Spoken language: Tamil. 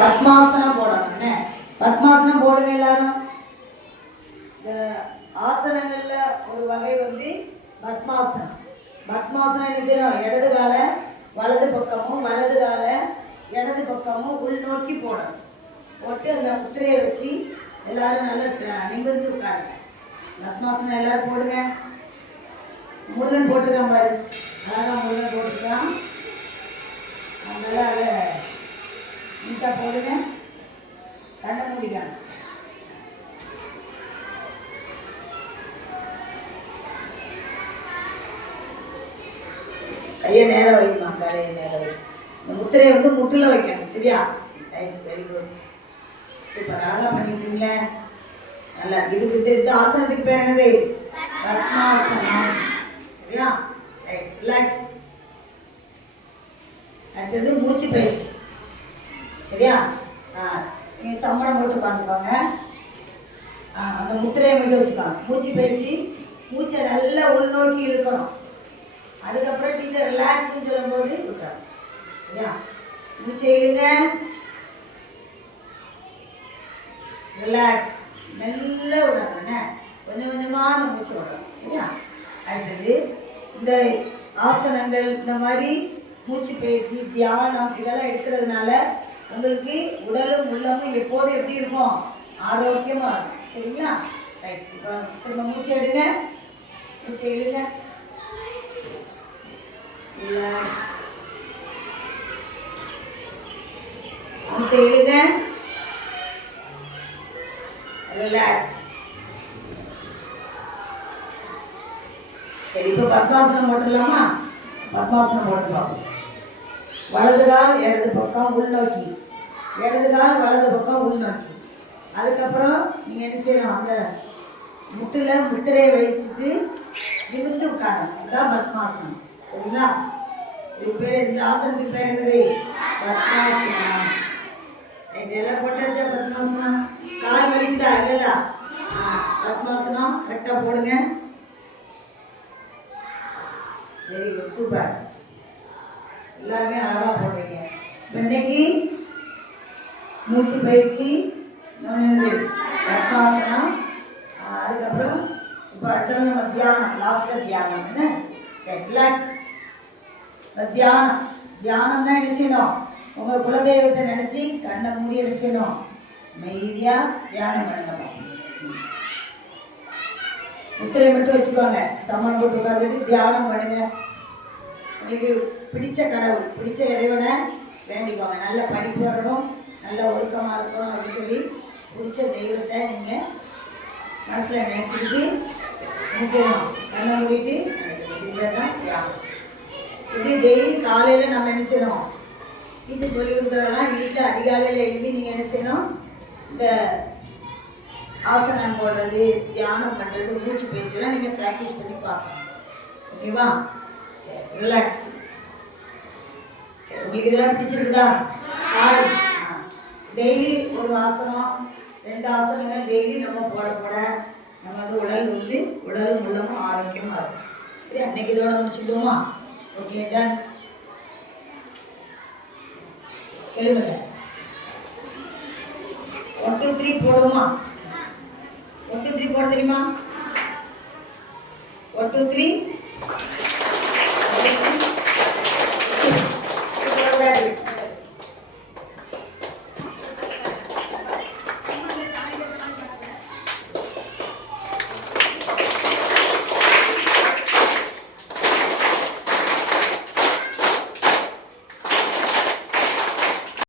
பத்மாசனம் போடணும். பத்மாசனம் போடுங்க எல்லாரும். இந்த ஆசனங்கள்ல ஒரு வகை பத்மாசனம். பத்மாசனம் என்ன செய்யணும்? இடது கால வலது பக்கமும் வலது கால இடது பக்கமும் உள்நோக்கி போடணும். போட்டு அந்த முத்திரையை வச்சு எல்லாரும் நல்லா நிமிர்ந்து உட்காருங்க. பத்மாசனம் எல்லாரும் போடுங்க. முருகன் போட்டுருக்கான் பாரு, அழகா முருகன் போட்டுருக்கான். அதனால அதை நீட்டாக போடுங்க. கண்ணை மூடிக்காங்க. கையை நேரம் வைக்கணும், தலையை நேரம் வைக்கணும். இந்த முத்திரையை முட்டில் வைக்கணும். சரியா? ரைட், வெரி குட், சூப்பர், அழகாக பண்ணிட்டீங்களே. நல்லா இது ஆசனத்துக்கு பேர் என்னது? பத்மாசனம். சரியா? Right, relax. அடுத்தது மூச்சு பயிற்சி. சரியா? நீங்கள் சம்மணம் போட்டு உட்காந்துக்கோங்க. அந்த முத்திரையை மட்டும் வச்சுக்கோங்க. மூச்சு பயிற்சி. மூச்சை நல்லா உள்நோக்கி இழுக்கணும். அதுக்கப்புறம் டீச்சர் ரிலாக்ஸ்ன்னு சொல்லும் போது விட்டுறோம். சரியா? மூச்சை இழுங்க, ரிலாக்ஸ், மெல்ல விடணும். கொஞ்சம் கொஞ்சமாக அந்த மூச்சு விடணும். சரியா? அடுத்தது இந்த ஆசனங்கள், இந்த மாதிரி மூச்சு பயிற்சி, தியானம் இதெல்லாம் எடுக்கிறதுனால உங்களுக்கு உடலும் உள்ளமும் எப்போதும் எப்படி இருக்கும்? ஆரோக்கியமாக இருக்கும். சரிங்களா? ரைட், இப்போ திரும்ப மூச்சு எடுங்க. மூச்சை இழுங்க, ரிலாக்ஸ். மூச்சை இழுங்க, ரிலாக்ஸ். சரி, இப்போ பத்மாசனம் போட்டுடலாமா? பத்மாசனம் போட்டுக்கலாம். வலது கால் இடது பக்கம் உள்நோக்கி, இடது கால் வலது பக்கம் உள்நோக்கி. அதுக்கப்புறம் நீங்கள் என்ன செய்யணும்? அந்த முட்டில் முத்திரையை வச்சுட்டு நிமிர்ந்து உட்காரணும். அதுதான் பத்மாசனம். சரிங்களா? இது பேர், இந்த ஆசனத்துக்கு பேர் என்னது? பத்மாசனம். எல்லாம் போட்டாச்சா? பத்மாசனம். கால் வலிக்குதா? இல்லைல்ல? பத்மாசனம் கரெக்டாக போடுங்க. வெரி குட், சூப்பர், எல்லாருமே அழகாக போடுறீங்க. இன்னைக்கு மூச்சு பயிற்சி, பத்மாசனம், அதுக்கப்புறம் இப்போ அடுத்த நம்ம தியானம், லாஸ்ட்டில் தியானம். என்ன? சரி, ரிலாக்ஸ். தியானம். தியானம்னா என்ன செய்யணும்? உங்கள் குலதெய்வத்தை நினச்சி கண்ணை மூடி என்ன செய்யணும்? மெய்தியாக தியானம் பண்ணணும். முத்திரை மட்டும் வச்சுக்கோங்க. சம்மணம் போட்டு உட்காந்துட்டு தியானம் பண்ணுங்க. உங்களுக்கு பிடிச்ச கடவுள், பிடிச்ச இறைவனை வேண்டிக்கோங்க. நல்ல படிப்பு வரணும், நல்ல ஒழுக்கமாக இருக்கணும் அப்படின்னு சொல்லி பிடிச்ச தெய்வத்தை நீங்கள் மனசில் நினச்சிக்கிட்டு நினைச்சிடணும். கண்ணை மூடிட்டு இதுதான் தியானம். இப்படி டெய்லி காலையில் நம்ம என்ன செய்யணும்? டீச்சர் சொல்லி கொடுக்குறதெல்லாம் வீட்டில் அதிகாலையில் எழுப்பி நீங்கள் என்ன செய்யணும்? இந்த ஆசனம் போடுறது, தியானம் பண்ணுறது, மூச்சு பயிற்சியெல்லாம் நீங்கள் ப்ராக்டிஸ் பண்ணி பார்க்கணும். ஓகேவா? சரி, ரிலாக்ஸ். சரி, உங்களுக்கு இதெல்லாம் பிடிச்சிருக்குதா? டெய்லி ஒரு ஆசனம், 2 ஆசனங்கள் டெய்லி நம்ம போட போட நம்ம உடலும் உள்ளமும் ஆரோக்கியமாக இருக்கும். சரி, அன்னைக்கு இதோட முடிச்சுடுவோமா? Okay, ton. எழுதுங்க. 1 2 3 போடுவோமா? 1 2 3 போட தெரியுமா? 1 2 3